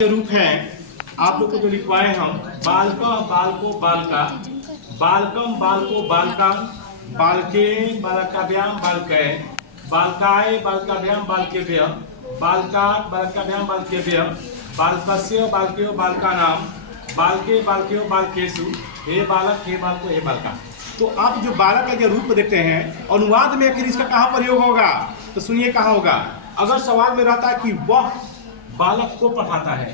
रूप है आप लोग को जो लिखवाए हम बालक बालको बालका बालकम बालको बालका बालके बालकाभ्याम बालकै बालकाय बालकाभ्याम बालकेभ्य बालकात् बालकाभ्याम बालकेभ्य बालकस्य बालकयो बालकानाम बालके बालकयो बालकेषु हे बालक हे बालको हे बालका। तो आप जो बालक का जो रूप देखते हैं अनुवाद में आखिर इसका कहाँ प्रयोग होगा, तो सुनिए कहाँ होगा। अगर सवाल में रहता है कि वह बालक को पढ़ाता है,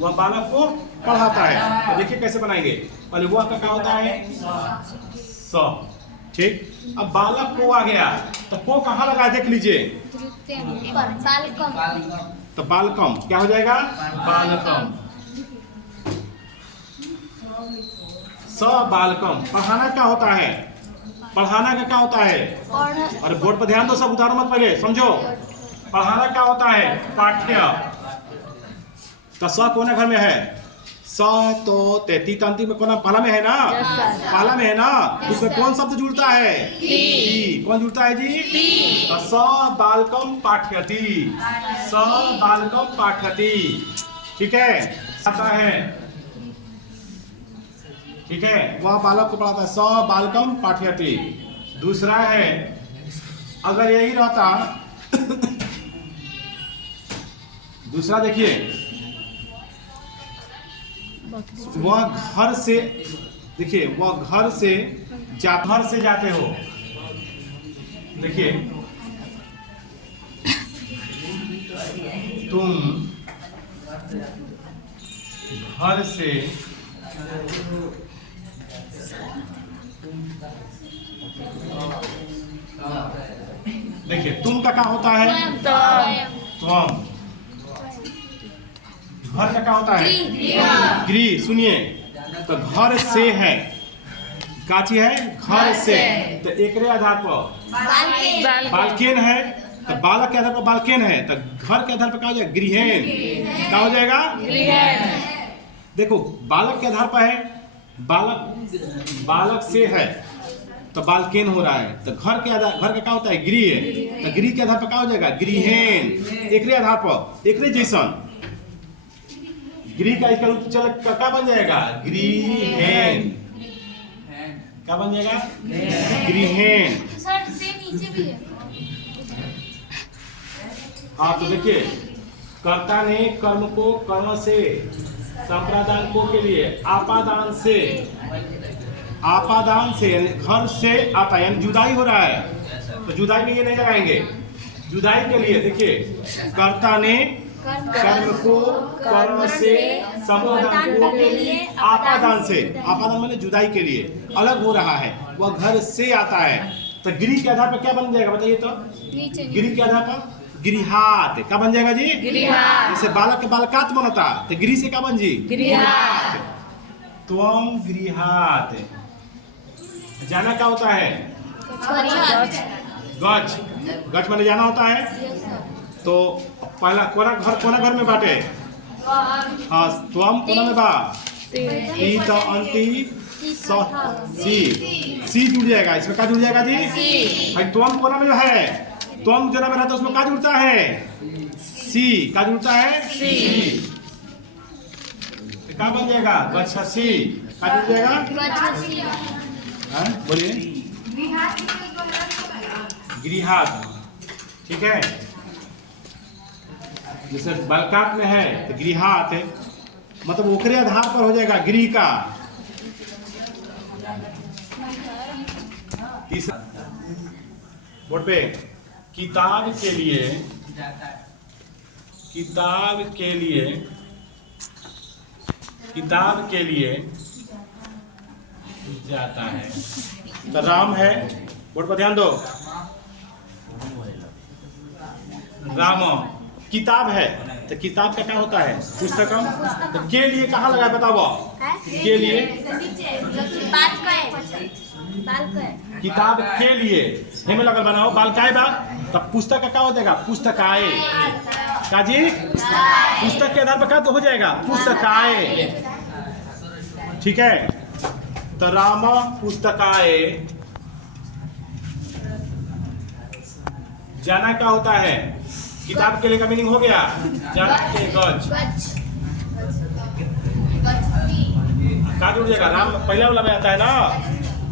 वह बालक को पढ़ाता है, तो देखिए कैसे बनाएंगे। पहले वह का क्या होता है स, ठीक। अब बालक को आ गया तो को कहाँ लगा देख लीजिए, तो बालकम क्या हो जाएगा बालकम। स बालकम पढ़ाना क्या होता है, पढ़ाना का क्या होता है, अरे बोर्ड पर ध्यान दो, सब उतारो मत, पहले समझो। पढ़ाना क्या होता है पाठ्य। तो स कौन घर में है, स तो तैती तंती में कौन पहला में है ना, पहला में है ना, उसमें कौन शब्द जुड़ता है ती। कौन जुड़ता है जी तो स बालकम पाठयति, स बालकम पाठयति, ठीक है आता है, ठीक है। वह बालक को पढ़ाता है, स बालकम पाठयति। दूसरा है अगर यही रहता दूसरा देखिए, वह घर से, देखिए वह घर से जाते हो, देखिए तुम घर से देखिए तुम का क्या होता है तुम, घर का क्या होता है गृह। सुनिए तो घर से है, काची है घर से, तो एकरे आधार पर बालकेन है, तो बालक के आधार पर बालकेन है, तो घर के आधार पर क्या हो जाएगा गृहेन, क्या हो जाएगा देखो बालक के आधार पर है, बालक से है तो बालकेन हो रहा है, तो घर के आधार, घर का क्या होता है गृह, तो गृह के आधार पर क्या हो जाएगा गृहेन। एकरे आधार पर एकरे जैसन गृह का इसका रूप चल क्या बन जाएगा गृहेन, क्या बन जाएगा गृहेन। हाँ तो देखिए कर्ता ने कर्म को कर्म से, संप्रदान को के लिए आपादान से, आपादान से यानी घर से आता है, यानी जुदाई हो रहा है, तो जुदाई में ये नहीं लगाएंगे। जुदाई के लिए देखिए कर्ता ने कर्म को कर्म से, संप्रदान को के लिए आपादान से, आपादान माने जुदाई के लिए अलग हो रहा है, वह घर से आता है, तो गृह के आधार पर क्या बन जाएगा बताइए तो, गृह के आधार पर गृहात क्या बन जाएगा जी जैसे बालक के बालकात बनता, तो गृह से क्या बन जी गृहात। त्वम गृहात जाना क्या होता है गच, गच माने जाना होता है। तो पहला कोना घर में बाटे, हाँ त्वम कोना में बा ती तो अंति सी जुड़ जाएगा, इसमें क्या जुड़ जाएगा जी भाई। त्वम कोना में जो है, त्वम जो में रहता है उसमें क्या जुड़ता है सी, क्या जुड़ता है सी, क्या बन जाएगा गच्छसि, क्या जुड़ जाएगा बोलिए गृहात, ठीक है। जैसे बालकात में है तो गृहात है, मतलब ओकरे आधार पर हो जाएगा गृह का। बोर्ड पे किताब के लिए, किताब के लिए, किताब के लिए जाता है, तो राम है, बोर्ड पर ध्यान दो, राम किताब है, तो किताब का क्या होता है पुस्तकम, तो के लिए कहाँ लगा बताओ, के लिए किताब के लिए में लगल बनाओ बालकाय बा, तब पुस्तक का क्या हो जाएगा पुस्तकाय, का जी पुस्तक के आधार पर क्या तो हो जाएगा पुस्तकाय, ठीक है। तो राम पुस्तकाय जाना क्या होता है, किताब के लिए का मीनिंग हो गया जाना के गज, का जुड़ जाएगा? राम पहला वाला में आता है ना,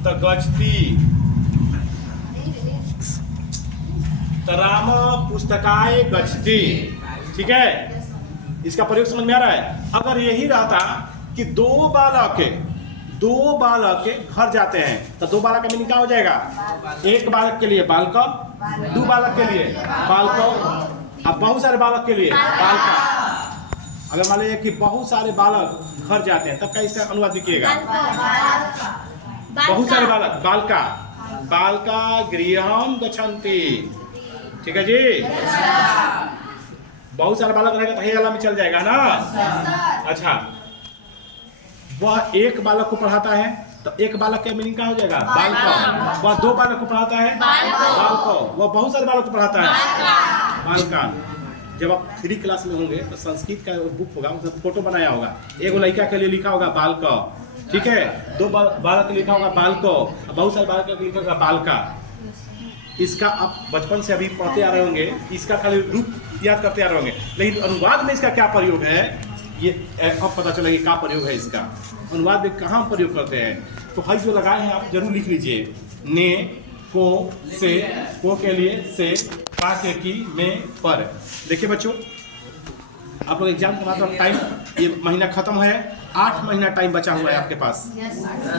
तो गच्छति। तो राम पुस्तकाय गच्छति। ठीक है, इसका प्रयोग समझ में आ रहा है? अगर यही रहता कि दो बालक घर जाते हैं, तो दो बालक का मीनिंग क्या हो जाएगा? एक बालक के लिए बालकम, दो बालक के लिए बालकम, अब बहुत सारे बालक के लिए बालका। अगर मान लीजिए कि बहुत सारे बालक घर जाते हैं, तब क्या इसका अनुवाद लिखिएगा? बहुत सारे बालक बालका, बालका गृहम गच्छन्ति। ठीक है जी, बहुत सारे बालक रहेगा तो हे वाला में चल जाएगा ना। अच्छा, वह एक बालक को पढ़ाता है, तो एक बालक का मीनिंग क्या हो जाएगा? बालक। वह दो बालक को पढ़ाता है, बालक। वह बहुत सारे बालक को पढ़ाता है, बालकान। जब आप 3 क्लास में होंगे तो संस्कृत का बुक होगा, उसमें फोटो बनाया होगा, एगो लड़का के लिए लिखा होगा बालक, ठीक है, दो बालक लिखा होगा बालको, बहुत सारे बालक के लिखा होगा बालका। इसका आप बचपन से अभी पढ़ते आ रहे होंगे, इसका खाली रूप याद करते आ रहे होंगे, लेकिन अनुवाद में इसका क्या प्रयोग है ये अब पता चलेगा क्या प्रयोग है इसका। अनुवाद में कहाँ प्रयोग करते हैं, तो हाई जो लगाए हैं आप जरूर लिख लीजिए। ने, को, से, को के लिए से, का के की, में, पर। देखिए बच्चों, आप लोग एग्जाम का मतलब टाइम, ये महीना खत्म है, 8 महीना टाइम बचा हुआ है आपके पास,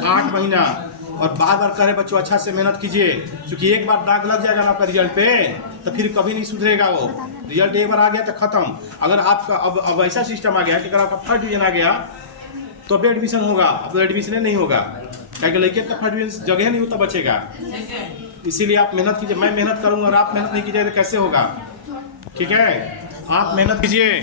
8 महीना। और बार बार कह रहे बच्चों अच्छा से मेहनत कीजिए, क्योंकि एक बार दाग लग जाएगा ना आपका रिजल्ट पे, तो फिर कभी नहीं सुधरेगा वो रिजल्ट। एक बार आ गया तो खत्म। अगर आपका अब ऐसा सिस्टम आ गया कि अगर आपका फर्स्ट डिवीजन आ गया तो अभी एडमिशन होगा, अब एडमिशन नहीं होगा, क्योंकि लड़के का फर्स्ट डिवीजन जगह नहीं होता बचेगा। इसीलिए आप मेहनत कीजिए। मैं मेहनत करूंगा और आप मेहनत नहीं कीजिए तो कैसे होगा? ठीक है, आप मेहनत कीजिए।